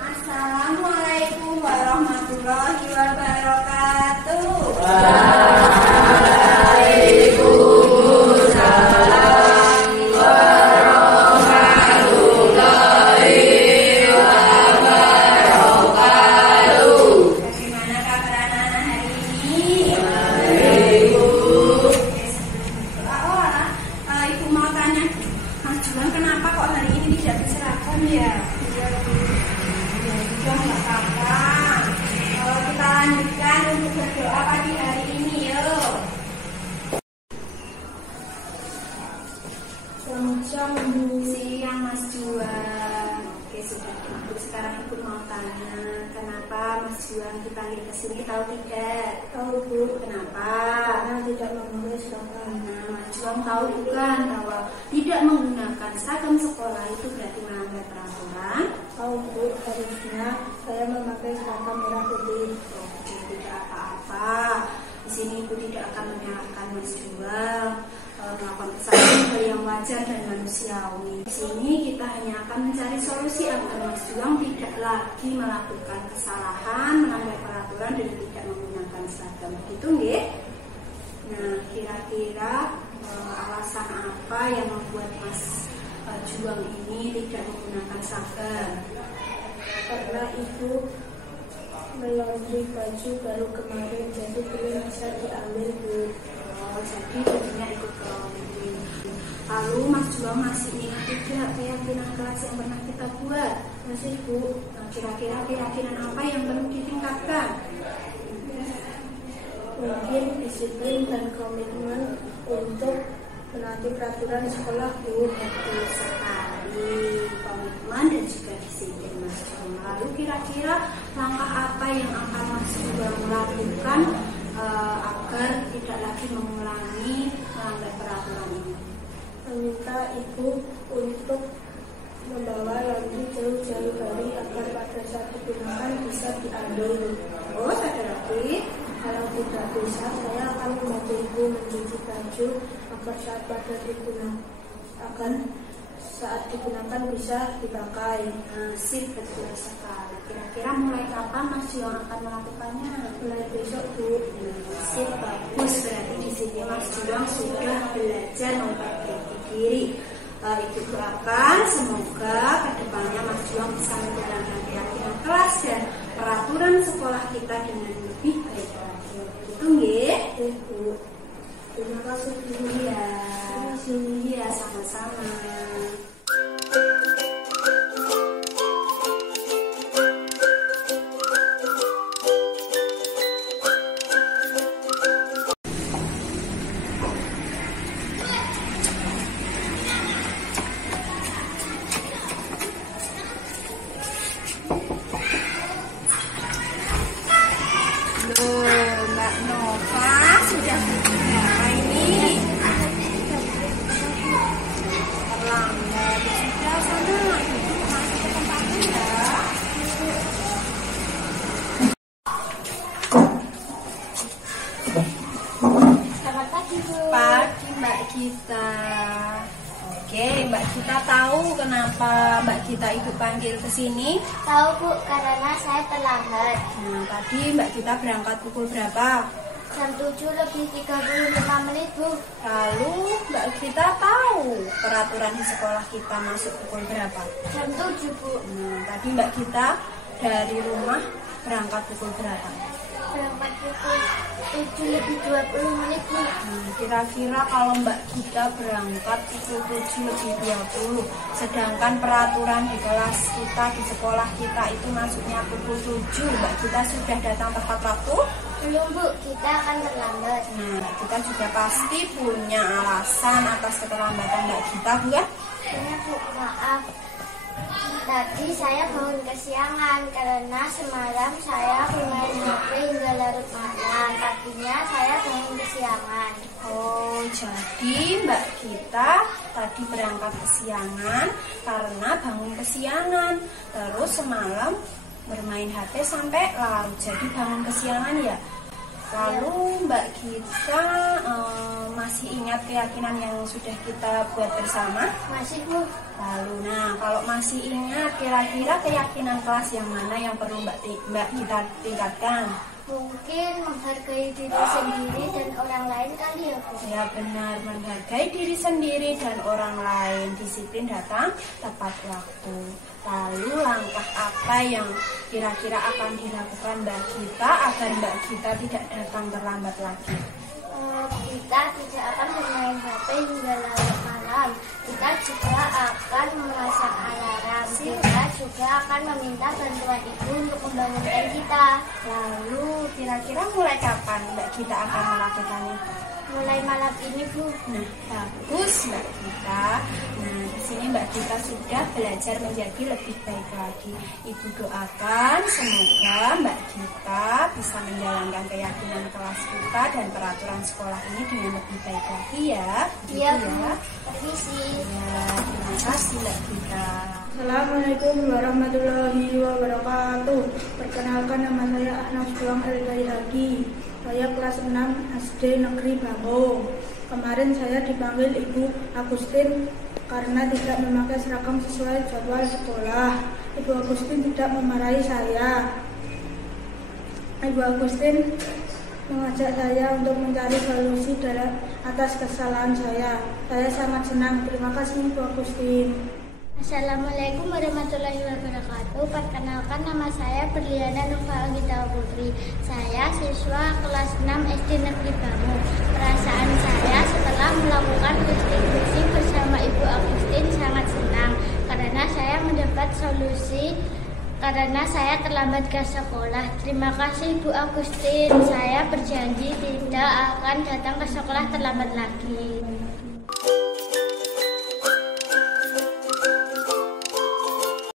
Assalamualaikum warahmatullahi wabarakatuh. Waalaikumsalam warahmatullahi wabarakatuh. Bagaimana kabar anak-anak hari ini? Baik, Bu. Ibu mau tanya, Mas Juan kenapa kok hari ini tidak berseragam ya? Sudah nggak apa-apa. Kita lanjutkan untuk berdoa pagi hari ini, yuk. Siang Mas Juan. Oke, sudah. Sekarang Ibu mau tanya, kenapa Mas Juan dipanggil ke sini, tahu tidak? Tahu, Bu. Kenapa? Karena tidak memakai seragam. Nah, Mas Juan tahu bukan bahwa tidak menggunakan seragam sekolah itu berarti melanggar peraturan? Tahu, Bu. Harusnya saya memakai seragam merah putih. Oke, tidak apa-apa. Di sini Ibu tidak akan menyalahkan Mas Juan. Melakukan kesalahan hal yang wajar dan manusiawi. Di sini kita hanya akan mencari solusi agar Mas Juan tidak lagi melakukan kesalahan, melanggar peraturan dan tidak menggunakan seragam. Begitu, nggih? Nah, kira-kira alasan apa yang membuat Mas Juan ini tidak menggunakan seragam? Karena Ibu melaundry baju baru kemarin, jadi belum bisa diambil, Bu. Jadi bajunya ikut ke laundry. Lalu Mas Juan masih ingat tidak keyakinan kelas yang pernah kita buat? Masih, Bu. Nah, kira-kira keyakinan apa yang perlu ditingkatkan? Mungkin disiplin dan komitmen untuk menaati peraturan sekolah, Bu. Betul sekali, komitmen dan juga disiplin Mas Juan. Lalu kira-kira langkah apa yang akan Mas Juan lakukan agar tidak lagi mengulangi melanggar peraturan ini? Meminta Ibu untuk membawa laundry jauh-jauh hari agar pada saat digunakan bisa diambil. Oh, ada lagi? Kalau tidak bisa, saya akan membantu Ibu mencuci baju agar saat digunakan bisa dipakai. Sip, betul sekali. Kira-kira mulai kapan Mas Juan akan melakukannya? Mulai besok, Bu. Sip, bagus. Berarti di sini Mas Juan sudah belajar memperbaiki diri. Ibu doakan semoga kedepannya Mas Juan bisa menjalankan keyakinan kelas dan peraturan sekolah kita dengan lebih baik lagi. Begitu, nggih? Bu. Terima kasih, Bu. Iya. Iya, sama-sama. Mbak Nova sudah berapa ini? Terlambat. Sudah sana masuk ke tempatnya ya. Selamat pagi, Bu. Pagi Mbak Gita. Oke, Mbak Gita tahu kenapa Mbak Gita Ibu panggil ke sini? Tahu, Bu, karena saya terlambat. Nah, tadi Mbak Gita berangkat pukul berapa? Jam 7:35 menit, Bu. Lalu Mbak Gita tahu peraturan di sekolah kita masuk pukul berapa? Jam 7, Bu. Nah, tadi Mbak Gita dari rumah berangkat pukul berapa? Berangkat pukul 7:20 menit, Bu. Kira-kira kalau Mbak Gita berangkat pukul 7:20, sedangkan peraturan di kelas kita, di sekolah kita itu masuknya pukul 7, Mbak Gita sudah datang tepat waktu? Belum, Bu. Kita akan terlambat. Nah, kita juga pasti punya alasan atas keterlambatan Mbak Gita, bukan? Ini, Bu, maaf. Tadi saya bangun kesiangan karena semalam saya bermain HP hingga larut malam. Tadinya saya bangun kesiangan. Oh, jadi Mbak Gita tadi berangkat kesiangan karena bangun kesiangan. Terus semalam bermain HP sampai larut, jadi bangun kesiangan ya. Lalu Mbak Gita masih ingat keyakinan yang sudah kita buat bersama? Masih, Bu. Lalu, nah kalau masih ingat, kira-kira keyakinan kelas yang mana yang perlu Mbak Gita tingkatkan? Mungkin menghargai diri sendiri dan orang lain kali ya, Bu. Ya benar, menghargai diri sendiri dan orang lain, disiplin datang tepat waktu. Lalu langkah apa yang kira-kira akan dilakukan Mbak Gita agar Mbak Gita tidak datang terlambat lagi? Kita tidak akan bermain HP hingga larut malam. Kita juga akan memasang alarm. Kita juga akan meminta bantuan ibu untuk membangunkan kita. Lalu kira-kira mulai kapan Mbak Gita akan melakukannya? Mulai malam ini, Bu. Nah, bagus Mbak Gita. Nah, di sini Mbak Gita sudah belajar menjadi lebih baik lagi. Ibu doakan semoga Mbak Gita bisa menjalankan keyakinan kelas kita dan peraturan sekolah ini dengan lebih baik lagi ya. Iya, Gitu Bu. ya. Permisi. Ya, terima kasih Mbak Gita. Assalamualaikum warahmatullahi wabarakatuh. Perkenalkan, nama saya Ahnaf Juang Elgairagi. Saya kelas 6 SD Negeri Bangong. Kemarin saya dipanggil Ibu Agustin karena tidak memakai seragam sesuai jadwal sekolah. Ibu Agustin tidak memarahi saya. Ibu Agustin mengajak saya untuk mencari solusi atas kesalahan saya. Saya sangat senang. Terima kasih Ibu Agustin. Assalamualaikum warahmatullahi wabarakatuh. Perkenalkan, nama saya Berliana Nova Anggita Putri. Saya siswa kelas 6 SD Negeri Bangong. Perasaan saya setelah melakukan distribusi bersama Ibu Agustin sangat senang karena saya mendapat solusi karena saya terlambat ke sekolah. Terima kasih Ibu Agustin. Saya berjanji tidak akan datang ke sekolah terlambat lagi.